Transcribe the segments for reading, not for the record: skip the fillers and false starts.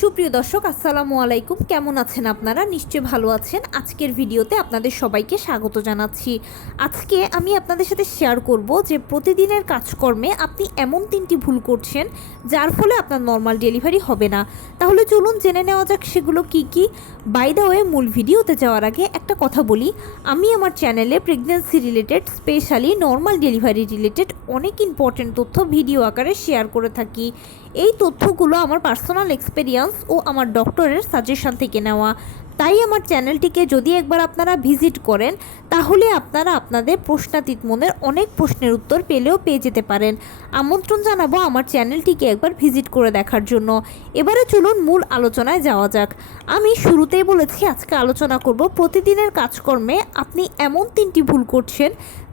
সুপ্রিয় দর্শক আসসালামু আলাইকুম। কেমন আছেন আপনারা? নিশ্চয়ই ভালো আছেন। আজকের ভিডিওতে আপনাদের সবাইকে স্বাগত জানাচ্ছি। আজকে আমি আপনাদের সাথে শেয়ার করব যে প্রতিদিনের কাজকর্মে আপনি এমন 3টি ভুল করছেন যার ফলে আপনার নর্মাল ডেলিভারি হবে না। তাহলে চলুন জেনে নেওয়া যাক সেগুলো কি কি। বাই দ্য ওয়ে, মূল ভিডিওতে যাওয়ার আগে একটা কথা বলি, আমি আমার চ্যানেলে pregnancy related, specially normal delivery related অনেক ইম্পর্টেন্ট তথ্য ভিডিও আকারে শেয়ার করে থাকি। এই তথ্যগুলো আমার পার্সোনাল এক্সপেরিয়েন্স ও আমার ডক্টরের সাজেশন থেকে নেওয়া। তাই আমার চ্যানেলটিকে যদি একবার আপনারা ভিজিট করেন তাহলে আপনারা আপনাদের প্রশ্নাতীত মনের অনেক প্রশ্নের উত্তর পেয়ে যেতে পারেন। আমন্ত্রণ জানাবো আমার চ্যানেলটিকে একবার ভিজিট করে দেখার জন্য। এবারে চলুন মূল আলোচনায় যাওয়া যাক। আমি শুরুতেই বলেছি আজকে আলোচনা করব প্রতিদিনের কাজকর্মে আপনি এমন 3টি ভুল করছেন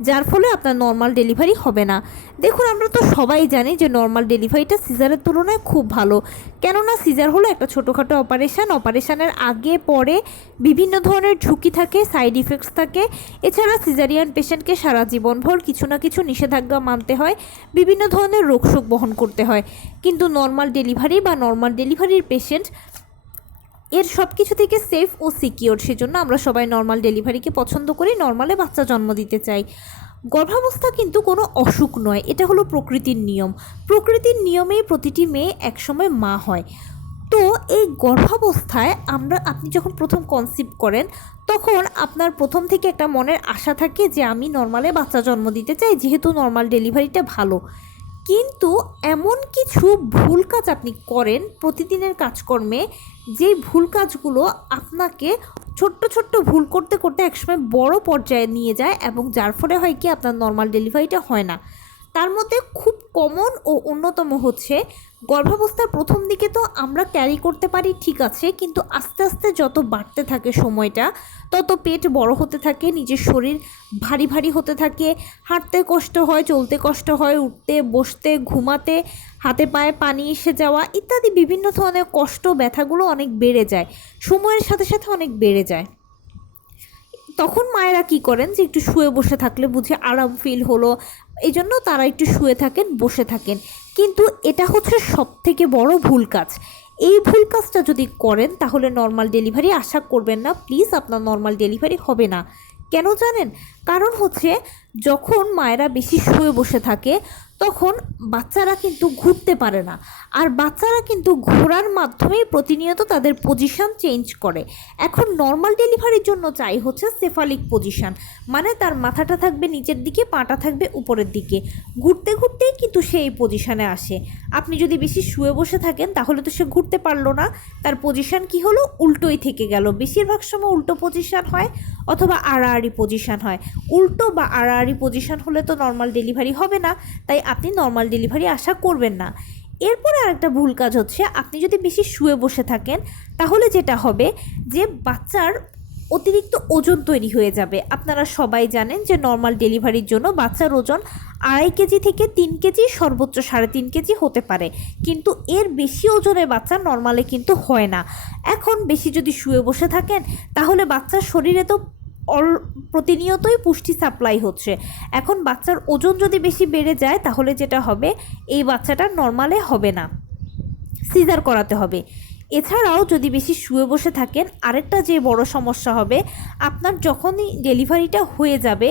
যার ফলে আপনার নর্মাল ডেলিভারি হবে না। দেখুন, আমরা তো সবাই জানি যে নর্মাল ডেলিভারিটা সিজারের তুলনায় খুব ভালো, কেননা সিজার হলো একটা ছোটোখাটো অপারেশনের আগে পরে বিভিন্ন ধরনের ঝুঁকি থাকে, সাইড ইফেক্টস থাকে। এছাড়া সিজারিয়ান পেশেন্টকে সারা জীবনভর কিছু না কিছু নিষেধাজ্ঞা মানতে হয়, বিভিন্ন ধরনের রোগশোক বহন করতে হয়। কিন্তু নর্মাল ডেলিভারির পেশেন্ট এর সব কিছু থেকে সেফ ও সিকিওর। সেজন্য আমরা সবাই নর্মাল ডেলিভারিকে পছন্দ করি, নর্মালে বাচ্চা জন্ম দিতে চাই। গর্ভাবস্থা কিন্তু কোনো অসুখ নয়, এটা হলো প্রকৃতির নিয়ম। প্রকৃতির নিয়মেই প্রতিটি মেয়ে একসময় মা হয়। তো এই গর্ভাবস্থায় আপনি যখন প্রথম কনসিভ করেন তখন আপনার প্রথম থেকে একটা মনের আশা থাকে যে আমি নর্মালে বাচ্চা জন্ম দিতে চাই, যেহেতু নর্মাল ডেলিভারিটা ভালো। কিন্তু এমন কিছু ভুল কাজ আপনি করেন প্রতিদিনের কাজকর্মে, যেই ভুল কাজগুলো আপনাকে ছোট্ট ছোট্ট ভুল করতে করতে একসময় বড় পর্যায়ে নিয়ে যায়, এবং যার ফলে হয় কি আপনার নর্মাল ডেলিভারিটা হয় না। তার মধ্যে খুব কমন ও অন্যতম হচ্ছে, গর্ভাবস্থার প্রথম দিকে তো আমরা ক্যারি করতে পারি ঠিক আছে, কিন্তু আস্তে আস্তে যত বাড়তে থাকে সময়টা, তত পেট বড় হতে থাকে, নিজের শরীর ভারী ভারী হতে থাকে, হাঁটতে কষ্ট হয়, চলতে কষ্ট হয়, উঠতে বসতে ঘুমাতে, হাতে পায়ে পানি এসে যাওয়া ইত্যাদি বিভিন্ন ধরনের কষ্ট ব্যথাগুলো অনেক বেড়ে যায়, সময়ের সাথে সাথে অনেক বেড়ে যায়। তখন মায়েরা কি করেন যে একটু শুয়ে বসে থাকলে বুঝে আরাম ফিল হলো, এই জন্য তারা একটু শুয়ে থাকেন, বসে থাকেন। কিন্তু এটা হচ্ছে সবথেকে বড় ভুল কাজ। এই ভুল কাজটা যদি করেন তাহলে নর্মাল ডেলিভারি আশা করবেন না, প্লিজ। আপনার নর্মাল ডেলিভারি হবে না। কেন জানেন? কারণ হচ্ছে যখন মায়েরা বেশি শুয়ে বসে থাকে তখন বাচ্চারা কিন্তু ঘুরতে পারে না, আর বাচ্চারা কিন্তু ঘোরার মাধ্যমেই প্রতিনিয়ত তাদের পজিশন চেঞ্জ করে। এখন নর্মাল ডেলিভারির জন্য চাই হচ্ছে সেফালিক পজিশন, মানে তার মাথাটা থাকবে নিচের দিকে, পাটা থাকবে উপরের দিকে, ঘুরতে ঘুরতেই কিন্তু সে এই পজিশনে আসে। আপনি যদি বেশি শুয়ে বসে থাকেন তাহলে তো সে ঘুরতে পারলো না, তার পজিশন কি হলো, উল্টোই থেকে গেল। বেশিরভাগ সময় উল্টো পজিশন হয় অথবা আড়াআড়ি পজিশন হয়। উল্টো বা আড়াআড়ি পজিশন হলে তো নর্মাল ডেলিভারি হবে না, তাই আপনি নর্মাল ডেলিভারি আশা করবেন না। এরপরে আরেকটা ভুল কাজ হচ্ছে, আপনি যদি বেশি শুয়ে বসে থাকেন তাহলে যেটা হবে যে বাচ্চার অতিরিক্ত ওজন তৈরি হয়ে যাবে। আপনারা সবাই জানেন যে নর্মাল ডেলিভারির জন্য বাচ্চার ওজন 2.5 কেজি থেকে 3 কেজি, সর্বোচ্চ 3.5 কেজি হতে পারে, কিন্তু এর বেশি ওজনের বাচ্চা নর্মালে কিন্তু হয় না। এখন বেশি যদি শুয়ে বসে থাকেন তাহলে বাচ্চার শরীরে তো প্রতিনিয়তই পুষ্টি সাপ্লাই হচ্ছে। এখন বাচ্চার ওজন যদি বেশি বেড়ে যায় তাহলে যেটা হবে, এই বাচ্চাটা নর্মালে হবে না, সিজার করাতে হবে। এছাড়াও যদি বেশি শুয়ে বসে থাকেন আরেকটা যে বড় সমস্যা হবে, আপনার যখনই ডেলিভারিটা হয়ে যাবে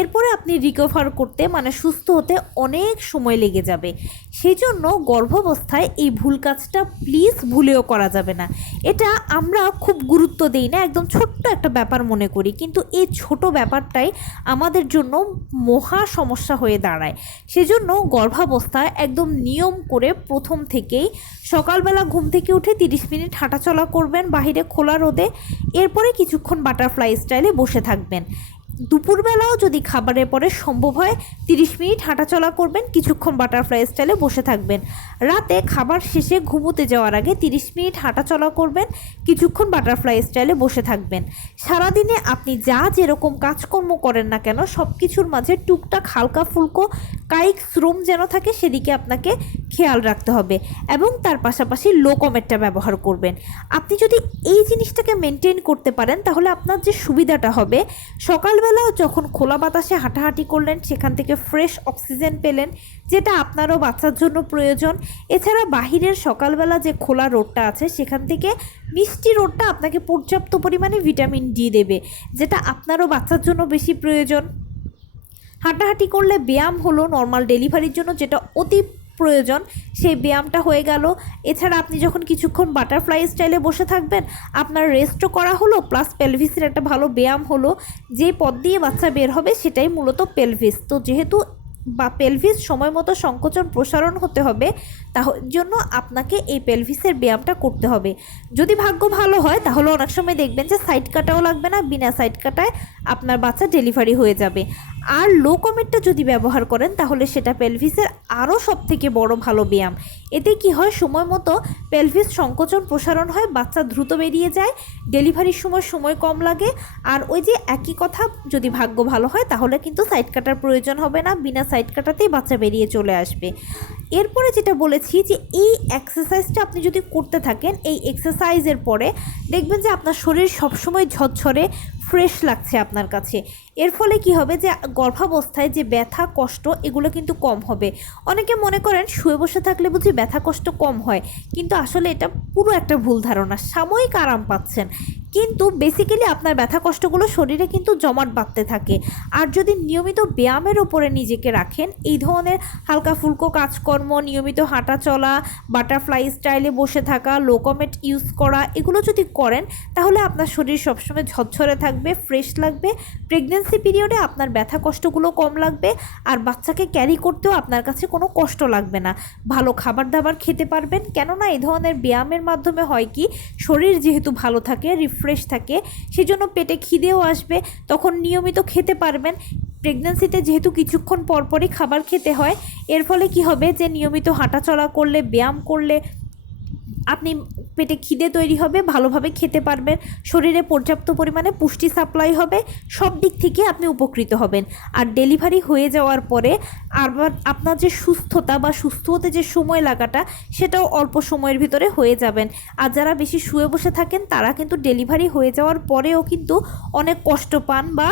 এরপরে আপনি রিকভার করতে, মানে সুস্থ হতে অনেক সময় লেগে যাবে। সেই জন্য গর্ভাবস্থায় এই ভুল কাজটা প্লিজ ভুলেও করা যাবে না। এটা আমরা খুব গুরুত্ব দিই না, একদম ছোট্ট একটা ব্যাপার মনে করি, কিন্তু এই ছোট ব্যাপারটাই আমাদের জন্য মহা সমস্যা হয়ে দাঁড়ায়। সেজন্য গর্ভাবস্থায় একদম নিয়ম করে প্রথম থেকেই সকালবেলা ঘুম থেকে উঠে 30 মিনিট হাঁটাচলা করবেন বাইরে খোলা রোদে, এরপরে কিছুক্ষণ বাটারফ্লাই স্টাইলে বসে থাকবেন। দুপুরবেলাও যদি খাবারের পরে সম্ভব হয় 30 মিনিট হাঁটাচলা করবেন, কিছুক্ষণ বাটারফ্লাই স্টাইলে বসে থাকবেন। রাতে খাবার শেষে ঘুমোতে যাওয়ার আগে 30 মিনিট হাঁটাচলা করবেন, কিছুক্ষণ বাটারফ্লাই স্টাইলে বসে থাকবেন। সারাদিনে আপনি যা যেরকম কাজকর্ম করেন না কেন সব কিছুর মাঝে টুকটাক হালকা ফুলকো কায়িক শ্রম যেন থাকে সেদিকে আপনাকে খেয়াল রাখতে হবে, এবং তার পাশাপাশি লো কমেটটা ব্যবহার করবেন। আপনি যদি এই জিনিসটাকে মেনটেন করতে পারেন তাহলে আপনার যে সুবিধাটা হবে, সকালবেলা সকালবেলা যখন খোলা বাতাসে হাঁটাহাঁটি করলেন সেখান থেকে ফ্রেশ অক্সিজেন পেলেন, যেটা আপনারও বাচ্চার জন্য প্রয়োজন। এছাড়া বাহিরের সকালবেলা যে খোলা রোদটা আছে সেখান থেকে মিষ্টি রোদটা আপনাকে পর্যাপ্ত পরিমাণে ভিটামিন ডি দেবে, যেটা আপনারও বাচ্চার জন্য বেশি প্রয়োজন। হাঁটাহাঁটি করলে ব্যায়াম হলো নর্মাল ডেলিভারির জন্য যেটা অতি প্রয়োজন, সেই ব্যায়ামটা হয়ে গেল। এছাড়া আপনি যখন কিছুক্ষণ বাটারফ্লাই স্টাইলে বসে থাকবেন, আপনার রেস্টও করা হলো, প্লাস পেলভিসের একটা ভালো ব্যায়াম হলো। যে পথ দিয়ে বাচ্চা বের হবে সেটাই মূলত পেলভিস। তো যেহেতু পেলভিস সময় মতো সংকোচন প্রসারণ হতে হবে, তার জন্য আপনাকে এই পেলভিসের ব্যায়ামটা করতে হবে। যদি ভাগ্য ভালো হয় তাহলে অনেক সময় দেখবেন যে সাইড কাটাও লাগবে না, বিনা সাইড কাটায় আপনার বাচ্চা ডেলিভারি হয়ে যাবে। আর লো কমেটটা যদি ব্যবহার করেন তাহলে সেটা পেলভিসের আরও সবথেকে বড় ভালো ব্যায়াম। এতে কি হয়, সময় মতো পেলভিস সংকোচন প্রসারণ হয়, বাচ্চা দ্রুত বেরিয়ে যায়, ডেলিভারির সময় কম লাগে। আর ওই যে একই কথা, যদি ভাগ্য ভালো হয় তাহলে কিন্তু সাইড কাটার প্রয়োজন হবে না, বিনা সাইড কাটাতেই বাচ্চা বেরিয়ে চলে আসবে। এরপরে যেটা বলেছি যে এই এক্সারসাইজটা আপনি যদি করতে থাকেন, এই এক্সারসাইজের পরে দেখবেন যে আপনার শরীর সবসময় ঝরঝরে ফ্রেশ লাগছে আপনার কাছে। এর ফলে কি হবে যে গর্ভাবস্থায় যে ব্যথা কষ্ট এগুলো কিন্তু কম হবে। অনেকে মনে করেন শুয়ে বসে থাকলে বুঝি ব্যথা কষ্ট কম হয়, কিন্তু আসলে এটা পুরো একটা ভুল ধারণা। সাময়িক আরাম পাচ্ছেন, কিন্তু বেসিক্যালি আপনার ব্যথা কষ্টগুলো শরীরে কিন্তু জমাট বাঁধতে থাকে। আর যদি নিয়মিত ব্যায়ামের ওপরে নিজেকে রাখেন, এই ধরনের হালকা ফুলকো কাজকর্ম, নিয়মিত হাঁটা চলা, বাটারফ্লাই স্টাইলে বসে থাকা, লো কমেট ইউজ করা, এগুলো যদি করেন তাহলে আপনার শরীর সবসময় ঝরঝরে থাকবে, ফ্রেশ লাগবে। প্রেগনেন্সি পিরিয়ডে আপনার ব্যথা কষ্টগুলো কম লাগবে, আর বাচ্চাকে ক্যারি করতেও আপনার কাছে কোনো কষ্ট লাগবে না। ভালো খাবার দাবার খেতে পারবেন, কেননা এই ধরনের ব্যায়ামের মাধ্যমে হয় কি, শরীর যেহেতু ভালো থাকে, রিফ্রেশ থাকে, সেজন্য পেটে খিদেও আসবে, তখন নিয়মিত খেতে পারবেন। প্রেগন্যান্সিতে যেহেতু কিছুক্ষণ পরপরই খাবার খেতে হয়, এর ফলে কি হবে যে নিয়মিত হাঁটাচলা করলে, ব্যায়াম করলে আপনি পেটে খিদে তৈরি হবে, ভালোভাবে খেতে পারবেন, শরীরে পর্যাপ্ত পরিমাণে পুষ্টি সাপ্লাই হবে, সব দিক থেকে আপনি উপকৃত হবেন। আর ডেলিভারি হয়ে যাওয়ার পরে আবার আপনার যে সুস্থতা বা সুস্থ হতে যে সময় লাগাটা, সেটাও অল্প সময়ের ভিতরে হয়ে যাবেন। আর যারা বেশি শুয়ে বসে থাকেন তারা কিন্তু ডেলিভারি হয়ে যাওয়ার পরেও কিন্তু অনেক কষ্ট পান বা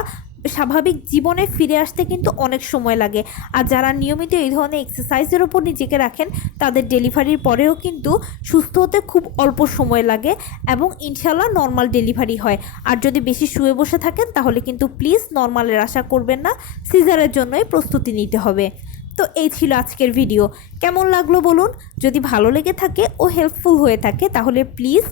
স্বাভাবিক জীবনে ফিরে আসতে কিন্তু অনেক সময় লাগে। আর যারা নিয়মিত এই ধরনের এক্সারসাইজের ওপর নিজেকে রাখেন, তাদের ডেলিভারির পরেও কিন্তু সুস্থ হতে খুব অল্প সময় লাগে এবং ইনশাল্লাহ নর্মাল ডেলিভারি হয়। আর যদি বেশি শুয়ে বসে থাকেন তাহলে কিন্তু প্লিজ নর্মালের আশা করবেন না, সিজারের জন্যই প্রস্তুতি নিতে হবে। তো এই ছিল আজকের ভিডিও। কেমন লাগলো বলুন? যদি ভালো লেগে থাকে ও হেল্পফুল হয়ে থাকে তাহলে প্লিজ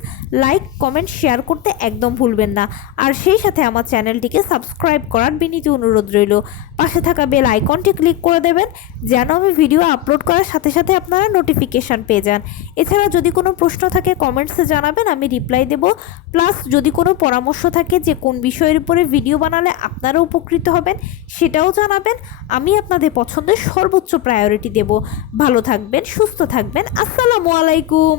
লাইক, কমেন্ট, শেয়ার করতে একদম ভুলবেন না। আর সেই সাথে আমার চ্যানেলটিকে সাবস্ক্রাইব করার বিনীত অনুরোধ রইল। পাশে থাকা বেল আইকনটি ক্লিক করে দেবেন যেন আমি ভিডিও আপলোড করার সাথে সাথে আপনারা নোটিফিকেশান পেয়ে যান। এছাড়া যদি কোনো প্রশ্ন থাকে কমেন্টসে জানাবেন, আমি রিপ্লাই দেব। প্লাস যদি কোনো পরামর্শ থাকে যে কোন বিষয়ের উপরে ভিডিও বানালে আপনারা উপকৃত হবেন, সেটাও জানাবেন। আমি আপনাদের পছন্দের সর্বোচ্চ প্রায়োরিটি দেব। ভালো থাকবেন, সুস্থ থাকবেন। আসসালামু আলাইকুম।